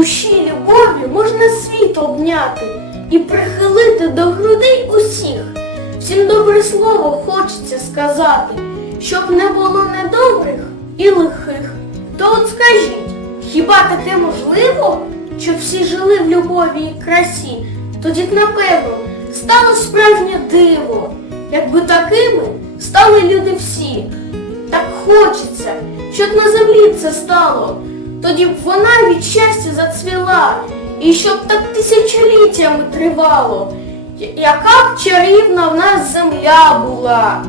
душі любові можна світ обняти і прихилити до грудей усіх. Всім добре слово хочеться сказати, щоб не було недобрих і лихих. То от скажіть, хіба таке можливо, щоб всі жили в любові і красі? Тоді б, напевно, стало справжнє диво, якби такими стали люди всі. Так хочеться, щоб на землі це стало, тоді б вона від щастя зацвіла, і щоб так тисячоліттями тривало, яка б чарівна в нас земля була.